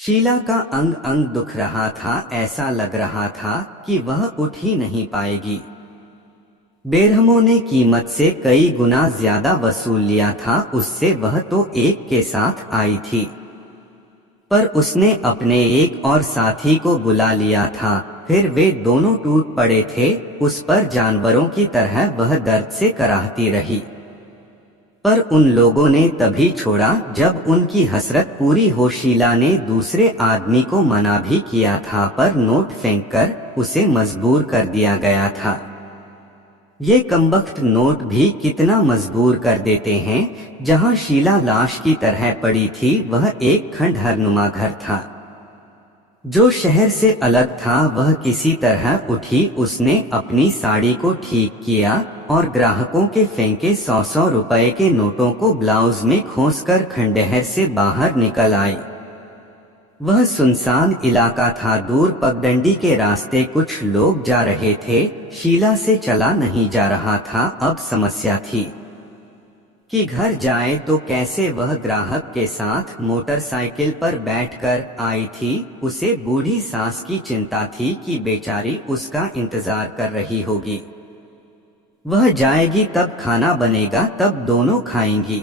शीला का अंग अंग दुख रहा था। ऐसा लग रहा था कि वह उठ ही नहीं पाएगी। बेरहमों ने कीमत से कई गुना ज्यादा वसूल लिया था उससे। वह तो एक के साथ आई थी, पर उसने अपने एक और साथी को बुला लिया था। फिर वे दोनों टूट पड़े थे। उस पर जानवरों की तरह वह दर्द से कराहती रही, पर उन लोगों ने तभी छोड़ा जब उनकी हसरत पूरी हो। शीला ने दूसरे आदमी को मना भी किया था, पर नोट फेंककर उसे मजबूर कर दिया गया था। ये कमबख्त नोट भी कितना मजबूर कर देते हैं। जहां शीला लाश की तरह पड़ी थी वह एक खंडहरनुमा घर था जो शहर से अलग था। वह किसी तरह उठी। उसने अपनी साड़ी को ठीक किया और ग्राहकों के फेंके 100-100 रुपए के नोटों को ब्लाउज में खोसकर खंडहर से बाहर निकल आई। वह सुनसान इलाका था। दूर पगडंडी के रास्ते कुछ लोग जा रहे थे। शीला से चला नहीं जा रहा था। अब समस्या थी कि घर जाए तो कैसे। वह ग्राहक के साथ मोटरसाइकिल पर बैठकर आई थी। उसे बूढ़ी सास की चिंता थी कि बेचारी उसका इंतजार कर रही होगी। वह जाएगी तब खाना बनेगा, तब दोनों खाएंगी।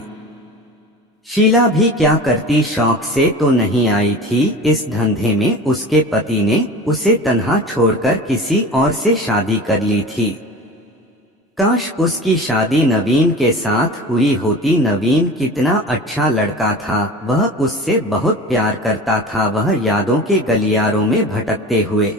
शीला भी क्या करती, शौक से तो नहीं आई थी इस धंधे में। उसके पति ने उसे तन्हा छोड़कर किसी और से शादी कर ली थी। काश उसकी शादी नवीन के साथ हुई होती। नवीन कितना अच्छा लड़का था। वह उससे बहुत प्यार करता था। वह यादों के गलियारों में भटकते हुए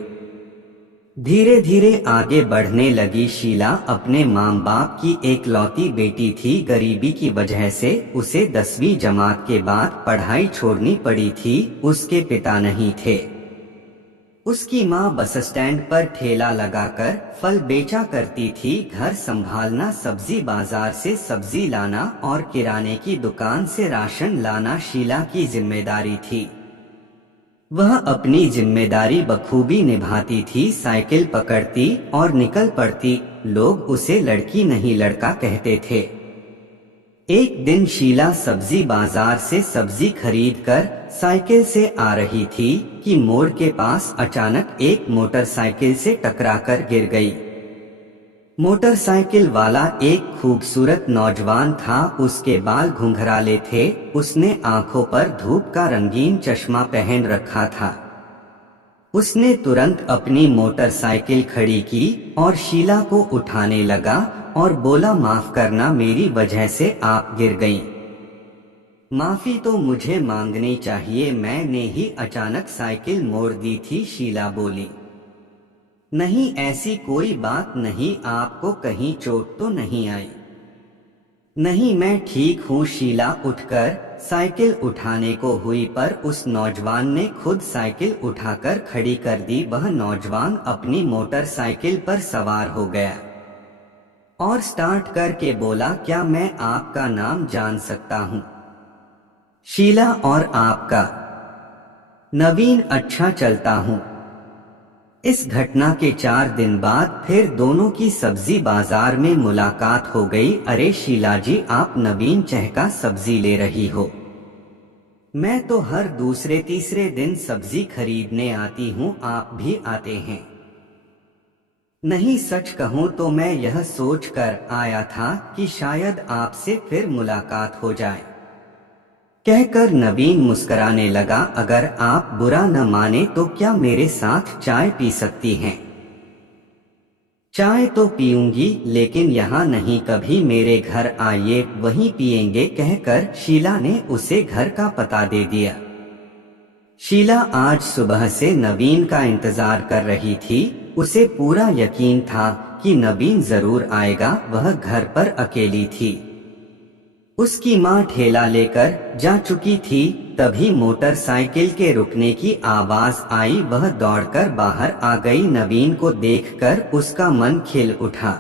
धीरे धीरे आगे बढ़ने लगी। शीला अपने माँ बाप की एकलौती बेटी थी। गरीबी की वजह से उसे 10वीं जमात के बाद पढ़ाई छोड़नी पड़ी थी। उसके पिता नहीं थे। उसकी माँ बस स्टैंड पर ठेला लगाकर फल बेचा करती थी। घर संभालना, सब्जी बाजार से सब्जी लाना और किराने की दुकान से राशन लाना शीला की जिम्मेदारी थी। वह अपनी जिम्मेदारी बखूबी निभाती थी। साइकिल पकड़ती और निकल पड़ती। लोग उसे लड़की नहीं लड़का कहते थे। एक दिन शीला सब्जी बाजार से सब्जी खरीदकर साइकिल से आ रही थी कि मोड़ के पास अचानक एक मोटरसाइकिल से टकराकर गिर गई। मोटरसाइकिल वाला एक खूबसूरत नौजवान था। उसके बाल घुंघराले थे। उसने आंखों पर धूप का रंगीन चश्मा पहन रखा था। उसने तुरंत अपनी मोटरसाइकिल खड़ी की और शीला को उठाने लगा और बोला, माफ करना, मेरी वजह से आप गिर गईं। माफी तो मुझे मांगनी चाहिए, मैंने ही अचानक साइकिल मोड़ दी थी। शीला बोली, नहीं ऐसी कोई बात नहीं, आपको कहीं चोट तो नहीं आई? नहीं, मैं ठीक हूँ। शीला उठकर साइकिल उठाने को हुई, पर उस नौजवान ने खुद साइकिल उठाकर खड़ी कर दी। वह नौजवान अपनी मोटरसाइकिल पर सवार हो गया और स्टार्ट करके बोला, क्या मैं आपका नाम जान सकता हूँ? शीला, और आपका? नवीन, अच्छा चलता हूँ। इस घटना के 4 दिन बाद फिर दोनों की सब्जी बाजार में मुलाकात हो गई। अरे शीला जी, आप नवीन चहका सब्जी ले रही हो? मैं तो हर दूसरे तीसरे दिन सब्जी खरीदने आती हूँ, आप भी आते हैं? नहीं, सच कहूँ तो मैं यह सोचकर आया था कि शायद आपसे फिर मुलाकात हो जाए, कहकर नवीन मुस्कुराने लगा। अगर आप बुरा न माने तो क्या मेरे साथ चाय पी सकती हैं? चाय तो पीऊंगी, लेकिन यहाँ नहीं, कभी मेरे घर आइए, वहीं पिएंगे, कहकर शीला ने उसे घर का पता दे दिया। शीला आज सुबह से नवीन का इंतजार कर रही थी। उसे पूरा यकीन था कि नवीन जरूर आएगा। वह घर पर अकेली थी। उसकी माँ ठेला लेकर जा चुकी थी। तभी मोटरसाइकिल के रुकने की आवाज आई। वह दौड़कर बाहर आ गई। नवीन को देखकर उसका मन खिल उठा।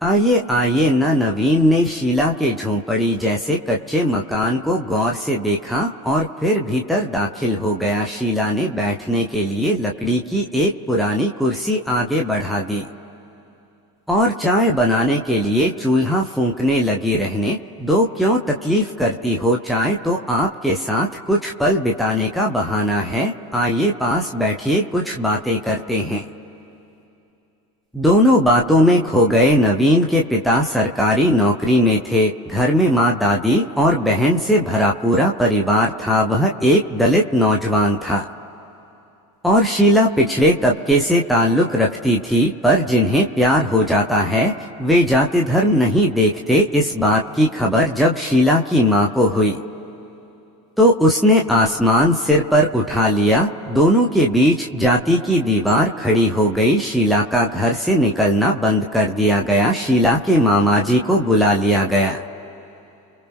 आइए आइए न। नवीन ने शीला के झोंपड़ी जैसे कच्चे मकान को गौर से देखा और फिर भीतर दाखिल हो गया। शीला ने बैठने के लिए लकड़ी की एक पुरानी कुर्सी आगे बढ़ा दी और चाय बनाने के लिए चूल्हा फूंकने लगी रहने दो, क्यों तकलीफ करती हो, चाय तो आपके साथ कुछ पल बिताने का बहाना है, आइए पास बैठिए कुछ बातें करते हैं। दोनों बातों में खो गए। नवीन के पिता सरकारी नौकरी में थे, घर में माँ, दादी और बहन से भरा पूरा परिवार था। वह एक दलित नौजवान था और शीला पिछड़े तबके से ताल्लुक रखती थी, पर जिन्हें प्यार हो जाता है वे जाति धर्म नहीं देखते। इस बात की खबर जब शीला की माँ को हुई तो उसने आसमान सिर पर उठा लिया। दोनों के बीच जाति की दीवार खड़ी हो गई। शीला का घर से निकलना बंद कर दिया गया। शीला के मामाजी को बुला लिया गया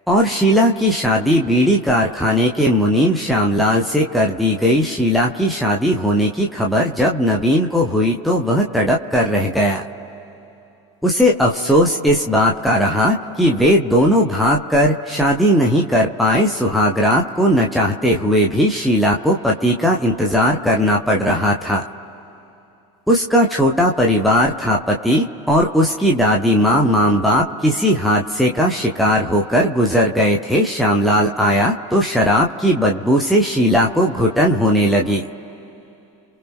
और शीला की शादी बीड़ी कारखाने के मुनीम श्यामलाल से कर दी गई। शीला की शादी होने की खबर जब नवीन को हुई तो वह तड़प कर रह गया। उसे अफसोस इस बात का रहा कि वे दोनों भागकर शादी नहीं कर पाए। सुहागरात को न चाहते हुए भी शीला को पति का इंतजार करना पड़ रहा था। उसका छोटा परिवार था, पति और उसकी दादी माँ, माम बाप किसी हादसे का शिकार होकर गुजर गए थे। श्यामलाल आया तो शराब की बदबू से शीला को घुटन होने लगी,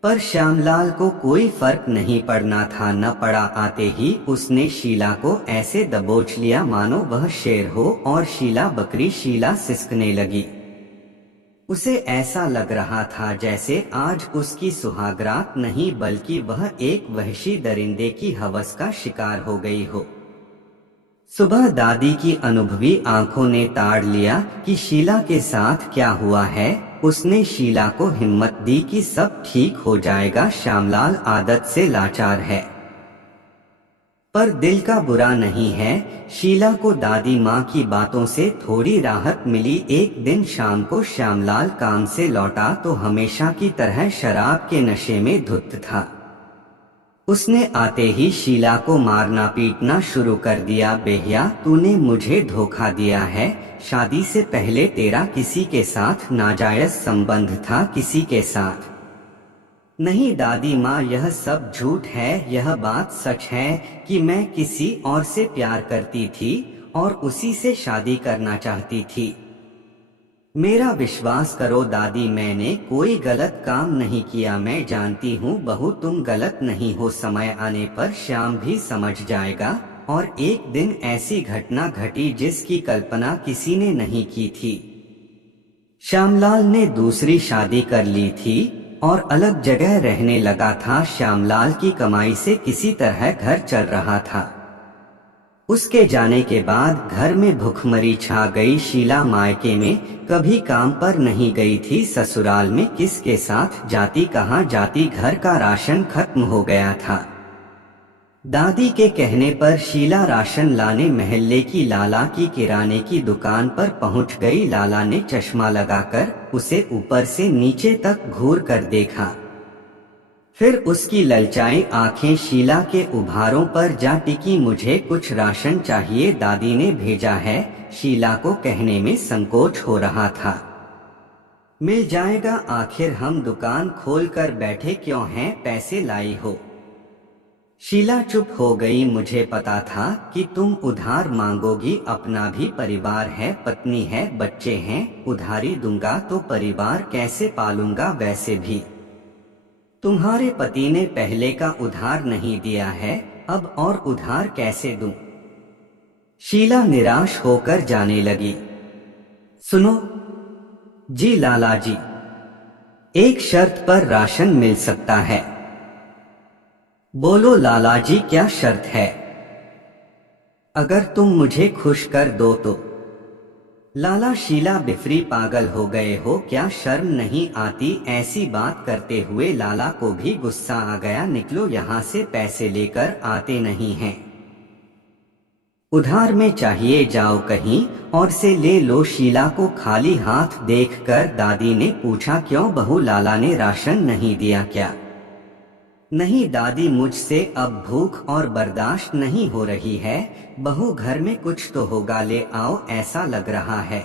पर श्यामलाल को कोई फर्क नहीं पड़ना था। न पड़ा, आते ही उसने शीला को ऐसे दबोच लिया मानो वह शेर हो और शीला बकरी। शीला सिसकने लगी। उसे ऐसा लग रहा था जैसे आज उसकी सुहागरात नहीं बल्कि वह एक वहशी दरिंदे की हवस का शिकार हो गई हो। सुबह दादी की अनुभवी आंखों ने ताड़ लिया कि शीला के साथ क्या हुआ है। उसने शीला को हिम्मत दी कि सब ठीक हो जाएगा, श्यामलाल आदत से लाचार है पर दिल का बुरा नहीं है। शीला को दादी माँ की बातों से थोड़ी राहत मिली। एक दिन शाम को श्यामलाल काम से लौटा तो हमेशा की तरह शराब के नशे में धुत था। उसने आते ही शीला को मारना पीटना शुरू कर दिया। बेहिया, तूने मुझे धोखा दिया है। शादी से पहले तेरा किसी के साथ नाजायज संबंध था, किसी के साथ नहीं। दादी माँ, यह सब झूठ है। यह बात सच है कि मैं किसी और से प्यार करती थी और उसी से शादी करना चाहती थी। मेरा विश्वास करो दादी, मैंने कोई गलत काम नहीं किया। मैं जानती हूँ बहू, तुम गलत नहीं हो। समय आने पर श्याम भी समझ जाएगा। और एक दिन ऐसी घटना घटी जिसकी कल्पना किसी ने नहीं की थी। श्यामलाल ने दूसरी शादी कर ली थी और अलग जगह रहने लगा था। श्यामलाल की कमाई से किसी तरह घर चल रहा था। उसके जाने के बाद घर में भुखमरी छा गई। शीला मायके में कभी काम पर नहीं गई थी। ससुराल में किसके साथ जाती, कहाँ जाती। घर का राशन खत्म हो गया था। दादी के कहने पर शीला राशन लाने महल्ले की लाला की किराने की दुकान पर पहुंच गई। लाला ने चश्मा लगाकर उसे ऊपर से नीचे तक घूर कर देखा। फिर उसकी ललचाई आंखें शीला के उभारों पर जा टिकी। मुझे कुछ राशन चाहिए, दादी ने भेजा है। शीला को कहने में संकोच हो रहा था। मिल जाएगा, आखिर हम दुकान खोल कर बैठे क्यों हैं, पैसे लाई हो। शीला चुप हो गई। मुझे पता था कि तुम उधार मांगोगी। अपना भी परिवार है, पत्नी है, बच्चे हैं। उधारी दूंगा तो परिवार कैसे पालूंगा। वैसे भी तुम्हारे पति ने पहले का उधार नहीं दिया है, अब और उधार कैसे दूं। शीला निराश होकर जाने लगी। सुनो जी लाला जी, एक शर्त पर राशन मिल सकता है। बोलो लाला जी, क्या शर्त है। अगर तुम मुझे खुश कर दो तो। लाला, शीला बिफरी, पागल हो गए हो क्या, शर्म नहीं आती ऐसी बात करते हुए। लाला को भी गुस्सा आ गया। निकलो यहाँ से, पैसे लेकर आते नहीं हैं। उधार में चाहिए जाओ कहीं और से ले लो। शीला को खाली हाथ देखकर दादी ने पूछा, क्यों बहू, लाला ने राशन नहीं दिया क्या। नहीं दादी, मुझसे अब भूख और बर्दाश्त नहीं हो रही है। बहू, घर में कुछ तो होगा, ले आओ। ऐसा लग रहा है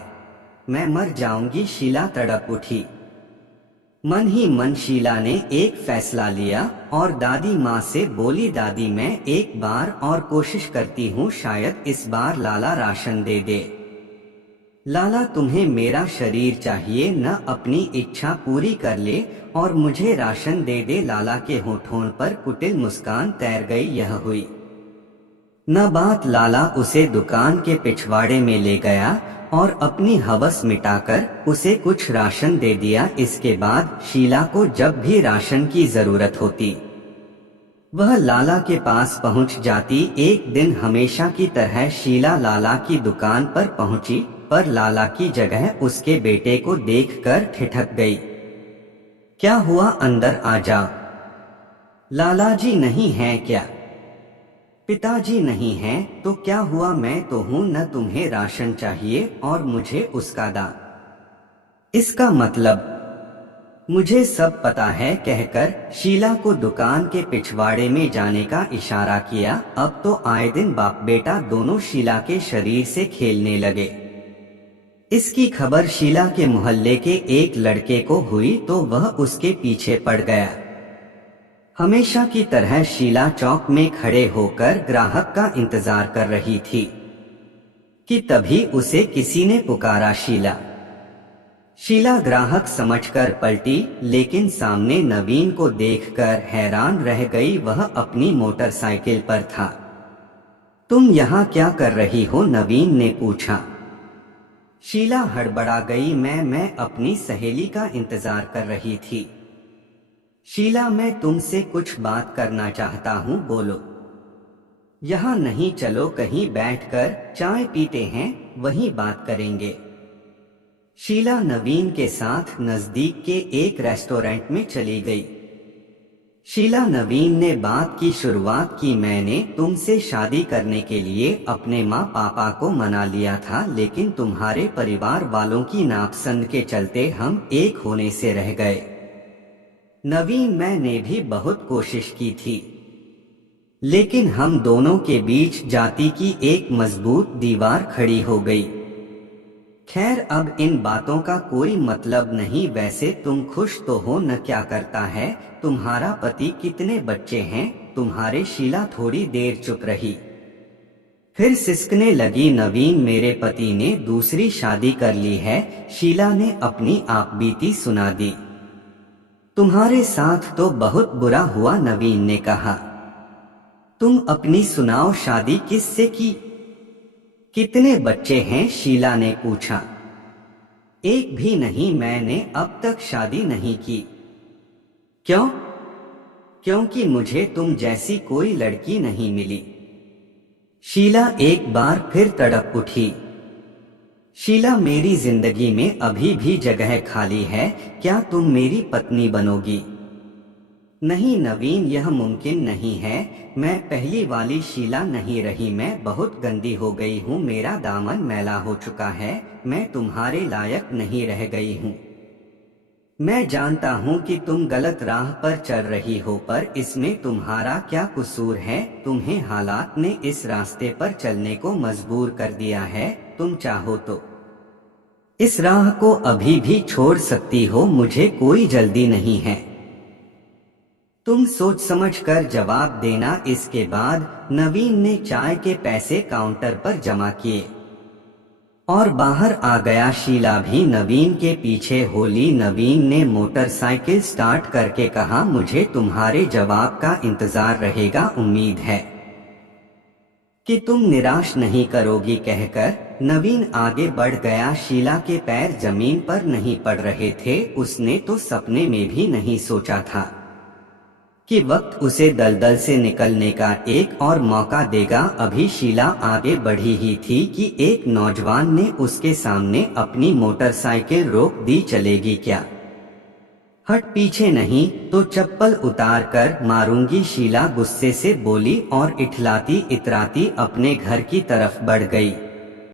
मैं मर जाऊंगी। शीला तड़प उठी। मन ही मन शीला ने एक फैसला लिया और दादी माँ से बोली, दादी मैं एक बार और कोशिश करती हूँ, शायद इस बार लाला राशन दे दे। लाला तुम्हें मेरा शरीर चाहिए, न अपनी इच्छा पूरी कर ले और मुझे राशन दे दे। लाला के होठों पर कुटिल मुस्कान तैर गई। यह हुई न बात। लाला उसे दुकान के पिछवाड़े में ले गया और अपनी हवस मिटाकर उसे कुछ राशन दे दिया। इसके बाद शीला को जब भी राशन की जरूरत होती वह लाला के पास पहुंच जाती। एक दिन हमेशा की तरह शीला लाला की दुकान पर पहुंची, पर लाला की जगह उसके बेटे को देखकर ठिठक गई। क्या हुआ, अंदर आ जा। लाला जी नहीं है क्या? पिताजी नहीं हैं तो क्या हुआ, मैं तो हूं न। तुम्हें राशन चाहिए और मुझे उसका दाम। इसका मतलब मुझे सब पता है, कहकर शीला को दुकान के पिछवाड़े में जाने का इशारा किया। अब तो आए दिन बाप बेटा दोनों शीला के शरीर से खेलने लगे। इसकी खबर शीला के मोहल्ले के एक लड़के को हुई तो वह उसके पीछे पड़ गया। हमेशा की तरह शीला चौक में खड़े होकर ग्राहक का इंतजार कर रही थी कि तभी उसे किसी ने पुकारा, शीला। शीला ग्राहक समझकर पलटी, लेकिन सामने नवीन को देखकर हैरान रह गई। वह अपनी मोटरसाइकिल पर था। तुम यहाँ क्या कर रही हो? नवीन ने पूछा। शीला हड़बड़ा गई। मैं अपनी सहेली का इंतजार कर रही थी। शीला, मैं तुमसे कुछ बात करना चाहता हूँ, बोलो। यहाँ नहीं, चलो कहीं बैठकर चाय पीते हैं, वहीं बात करेंगे। शीला नवीन के साथ नजदीक के एक रेस्टोरेंट में चली गई। शीला, नवीन ने बात की शुरुआत की, मैंने तुमसे शादी करने के लिए अपने माँ पापा को मना लिया था, लेकिन तुम्हारे परिवार वालों की नापसंद के चलते हम एक होने से रह गए। नवीन, मैंने भी बहुत कोशिश की थी, लेकिन हम दोनों के बीच जाति की एक मजबूत दीवार खड़ी हो गई। खैर, अब इन बातों का कोई मतलब नहीं। वैसे तुम खुश तो हो न? क्या करता है तुम्हारा पति? कितने बच्चे हैं तुम्हारे? शीला थोड़ी देर चुप रही, फिर सिसकने लगी, नवीन, मेरे पति ने दूसरी शादी कर ली है। शीला ने अपनी आपबीती सुना दी। तुम्हारे साथ तो बहुत बुरा हुआ, नवीन ने कहा। तुम अपनी सुनाओ, शादी किससे की? कितने बच्चे हैं? शीला ने पूछा। एक भी नहीं, मैंने अब तक शादी नहीं की। क्यों? क्योंकि मुझे तुम जैसी कोई लड़की नहीं मिली। शीला एक बार फिर तड़प उठी। शीला, मेरी जिंदगी में अभी भी जगह खाली है, क्या तुम मेरी पत्नी बनोगी? नहीं नवीन, यह मुमकिन नहीं है। मैं पहली वाली शीला नहीं रही। मैं बहुत गंदी हो गई हूँ, मेरा दामन मैला हो चुका है। मैं तुम्हारे लायक नहीं रह गई हूँ। मैं जानता हूँ कि तुम गलत राह पर चल रही हो, पर इसमें तुम्हारा क्या कसूर है? तुम्हें हालात ने इस रास्ते पर चलने को मजबूर कर दिया है। तुम चाहो तो इस राह को अभी भी छोड़ सकती हो, मुझे कोई जल्दी नहीं है। तुम सोच समझकर जवाब देना। इसके बाद नवीन ने चाय के पैसे काउंटर पर जमा किए और बाहर आ गया। शीला भी नवीन के पीछे होली। नवीन ने मोटरसाइकिल स्टार्ट करके कहा, मुझे तुम्हारे जवाब का इंतजार रहेगा। उम्मीद है कि तुम निराश नहीं करोगी, कहकर नवीन आगे बढ़ गया। शीला के पैर जमीन पर नहीं पड़ रहे थे। उसने तो सपने में भी नहीं सोचा था कि वक्त उसे दलदल से निकलने का एक और मौका देगा। अभी शीला आगे बढ़ी ही थी कि एक नौजवान ने उसके सामने अपनी मोटरसाइकिल रोक दी। चलेगी क्या? हट, पीछे नहीं तो चप्पल उतार कर मारूंगी, शीला गुस्से से बोली और इठलाती इतराती अपने घर की तरफ बढ़ गई।